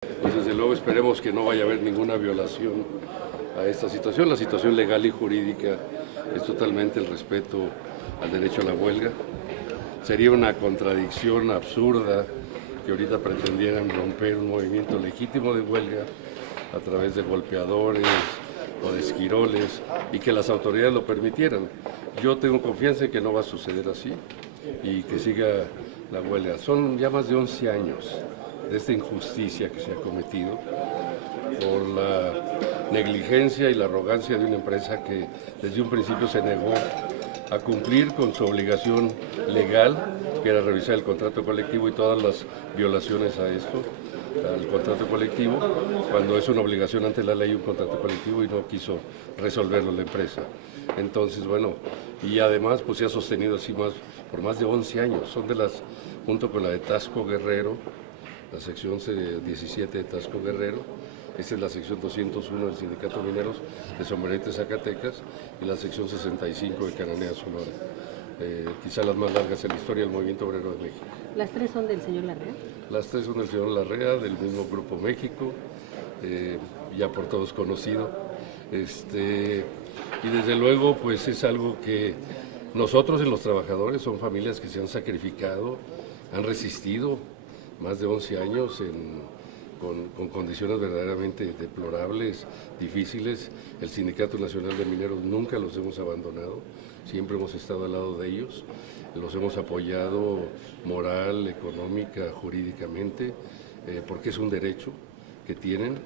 Pues desde luego esperemos que no vaya a haber ninguna violación a esta situación. La situación legal y jurídica es totalmente el respeto al derecho a la huelga. Sería una contradicción absurda que ahorita pretendieran romper un movimiento legítimo de huelga a través de golpeadores o de esquiroles y que las autoridades lo permitieran. Yo tengo confianza en que no va a suceder así y que siga la huelga. Son ya más de 11 años de esta injusticia que se ha cometido por la negligencia y la arrogancia de una empresa que desde un principio se negó a cumplir con su obligación legal, que era revisar el contrato colectivo y todas las violaciones a esto, al contrato colectivo, cuando es una obligación ante la ley un contrato colectivo y no quiso resolverlo la empresa. Entonces, bueno, y además pues se ha sostenido así por más de 11 años, son de las, junto con la de Tasco Guerrero, la sección 17 de Tasco Guerrero, esta es la sección 201 del Sindicato de Mineros de Sombrerete, Zacatecas, y la sección 65 de Cananea, Sonora. Quizá las más largas en la historia del Movimiento Obrero de México. ¿Las tres son del señor Larrea? Las tres son del señor Larrea, del mismo Grupo México, ya por todos conocido. Y desde luego, pues es algo que nosotros en los trabajadores son familias que se han sacrificado, han resistido más de 11 años con condiciones verdaderamente deplorables, difíciles. El Sindicato Nacional de Mineros nunca los hemos abandonado, siempre hemos estado al lado de ellos, los hemos apoyado moral, económica, jurídicamente, porque es un derecho que tienen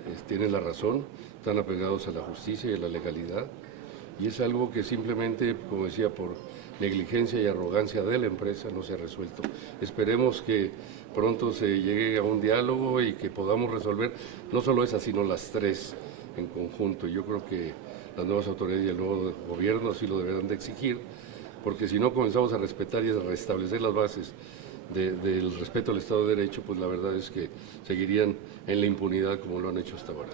la razón, están apegados a la justicia y a la legalidad, y es algo que simplemente, como decía, por negligencia y arrogancia de la empresa no se ha resuelto. Esperemos que pronto se llegue a un diálogo y que podamos resolver no solo esa, sino las tres en conjunto. Yo creo que las nuevas autoridades y el nuevo gobierno así lo deberán de exigir, porque si no comenzamos a respetar y a restablecer las bases del respeto al Estado de Derecho, pues la verdad es que seguirían en la impunidad como lo han hecho hasta ahora.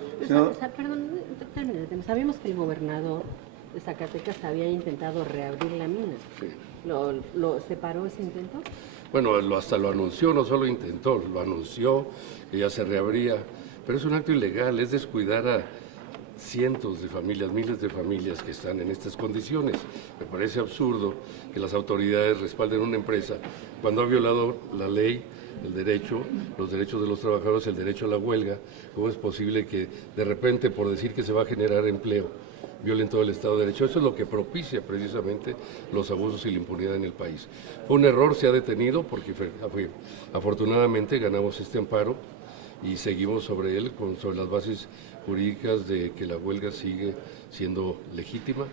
Perdón, sabemos que el gobernador de Zacatecas había intentado reabrir la mina. Sí. ¿Lo separó ese intento? Bueno, hasta lo anunció, no solo intentó, lo anunció que ya se reabría, pero es un acto ilegal, es descuidar a cientos de familias, miles de familias que están en estas condiciones. Me parece absurdo que las autoridades respalden una empresa cuando ha violado la ley, el derecho, los derechos de los trabajadores, el derecho a la huelga. ¿Cómo es posible que de repente, por decir que se va a generar empleo, violen todo el Estado de Derecho? Eso es lo que propicia precisamente los abusos y la impunidad en el país. Fue un error, se ha detenido porque afortunadamente ganamos este amparo y seguimos sobre él, sobre las bases jurídicas de que la huelga sigue siendo legítima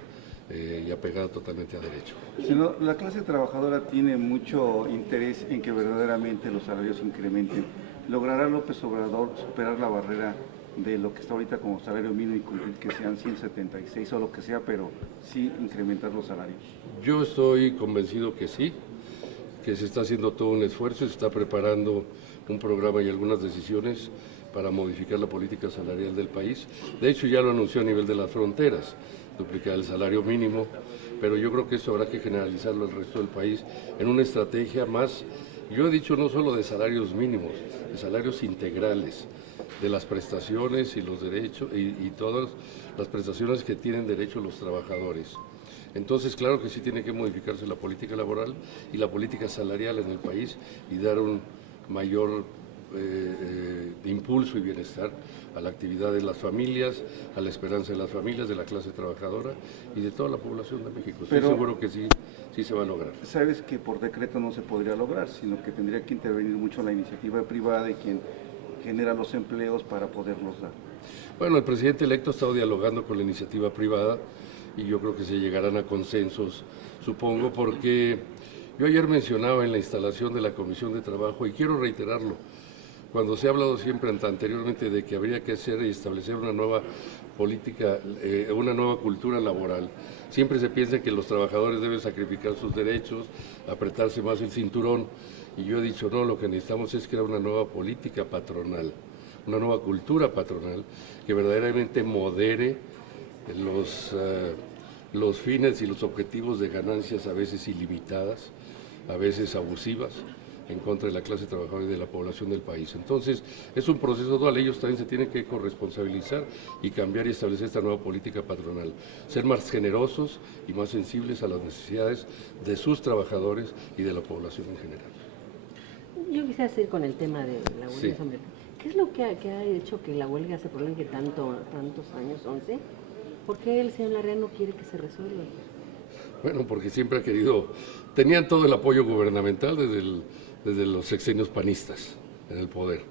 y apegada totalmente a derecho. Senador, la clase trabajadora tiene mucho interés en que verdaderamente los salarios incrementen. ¿Logrará López Obrador superar la barrera de lo que está ahorita como salario mínimo y cumplir que sean 176 o lo que sea, pero sí incrementar los salarios? Yo estoy convencido que sí, que se está haciendo todo un esfuerzo, se está preparando un programa y algunas decisiones para modificar la política salarial del país. De hecho, ya lo anunció a nivel de las fronteras, duplicar el salario mínimo, pero yo creo que esto habrá que generalizarlo al resto del país en una estrategia más, yo he dicho no solo de salarios mínimos, de salarios integrales, de las prestaciones y los derechos y todas las prestaciones que tienen derecho los trabajadores. Entonces, claro que sí tiene que modificarse la política laboral y la política salarial en el país y dar un mayor impulso y bienestar a la actividad de las familias, a la esperanza de las familias, de la clase trabajadora y de toda la población de México. Estoy seguro que sí se va a lograr. Sabes que por decreto no se podría lograr, sino que tendría que intervenir mucho la iniciativa privada y quien genera los empleos para poderlos dar. Bueno, el presidente electo ha estado dialogando con la iniciativa privada y yo creo que se llegarán a consensos, supongo, porque yo ayer mencionaba en la instalación de la Comisión de Trabajo, y quiero reiterarlo, cuando se ha hablado siempre anteriormente de que habría que hacer y establecer una nueva política, una nueva cultura laboral, siempre se piensa que los trabajadores deben sacrificar sus derechos, apretarse más el cinturón, y yo he dicho, no, lo que necesitamos es crear una nueva política patronal, una nueva cultura patronal que verdaderamente modere los fines y los objetivos de ganancias a veces ilimitadas, a veces abusivas, en contra de la clase trabajadora y de la población del país. Entonces, es un proceso dual, ellos también se tienen que corresponsabilizar y cambiar y establecer esta nueva política patronal, ser más generosos y más sensibles a las necesidades de sus trabajadores y de la población en general. Yo quisiera seguir con el tema de la huelga. Sí. Hombre. ¿Qué es lo que ha hecho que la huelga se prolongue tantos años, 11? ¿Por qué el señor Larrea no quiere que se resuelva? Bueno, porque siempre ha querido, tenían todo el apoyo gubernamental desde los sexenios panistas en el poder.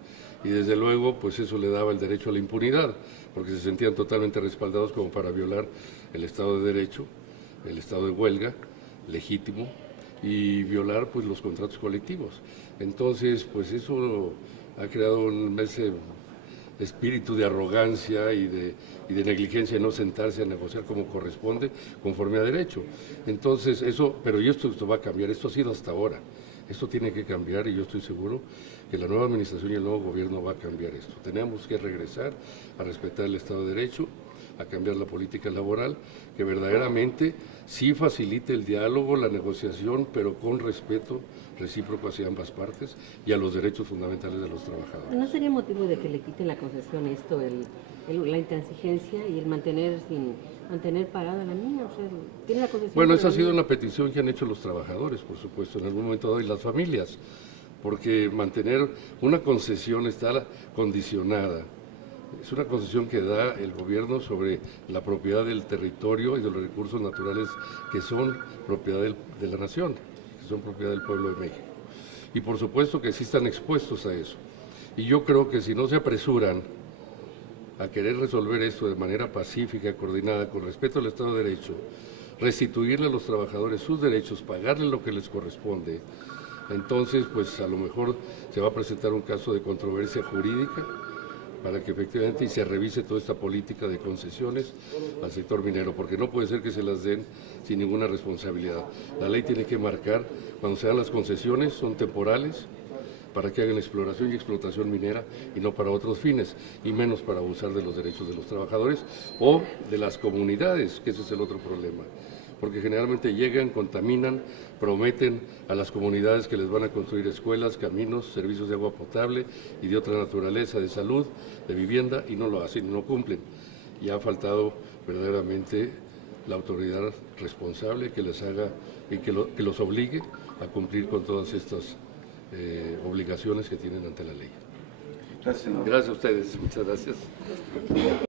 Y desde luego, pues eso le daba el derecho a la impunidad, porque se sentían totalmente respaldados como para violar el Estado de Derecho, el Estado de huelga, legítimo, y violar pues los contratos colectivos. Entonces, pues eso ha creado un espíritu de arrogancia y de negligencia, no sentarse a negociar como corresponde, conforme a derecho. Entonces, pero esto va a cambiar, esto ha sido hasta ahora. Esto tiene que cambiar y yo estoy seguro que la nueva administración y el nuevo gobierno va a cambiar esto. Tenemos que regresar a respetar el Estado de Derecho, a cambiar la política laboral, que verdaderamente sí facilite el diálogo, la negociación, pero con respeto recíproco hacia ambas partes y a los derechos fundamentales de los trabajadores. ¿No sería motivo de que le quiten la concesión esto, la intransigencia y el mantener parada la mina? O sea, ¿tiene la concesión? Bueno, esa ha sido una petición que han hecho los trabajadores, por supuesto, en algún momento dado, y las familias, porque mantener una concesión está condicionada. Es una concesión que da el gobierno sobre la propiedad del territorio y de los recursos naturales que son propiedad de la nación, que son propiedad del pueblo de México. Y por supuesto que sí están expuestos a eso. Y yo creo que si no se apresuran a querer resolver esto de manera pacífica, coordinada, con respeto al Estado de Derecho, restituirle a los trabajadores sus derechos, pagarles lo que les corresponde, entonces pues a lo mejor se va a presentar un caso de controversia jurídica para que efectivamente se revise toda esta política de concesiones al sector minero, porque no puede ser que se las den sin ninguna responsabilidad. La ley tiene que marcar, cuando se dan las concesiones, son temporales, para que hagan exploración y explotación minera y no para otros fines, y menos para abusar de los derechos de los trabajadores o de las comunidades, que ese es el otro problema. Porque generalmente llegan, contaminan, prometen a las comunidades que les van a construir escuelas, caminos, servicios de agua potable y de otra naturaleza, de salud, de vivienda, y no lo hacen, no cumplen. Y ha faltado verdaderamente la autoridad responsable que les haga y que los obligue a cumplir con todas estas obligaciones que tienen ante la ley. Gracias, senador. Gracias a ustedes, muchas gracias.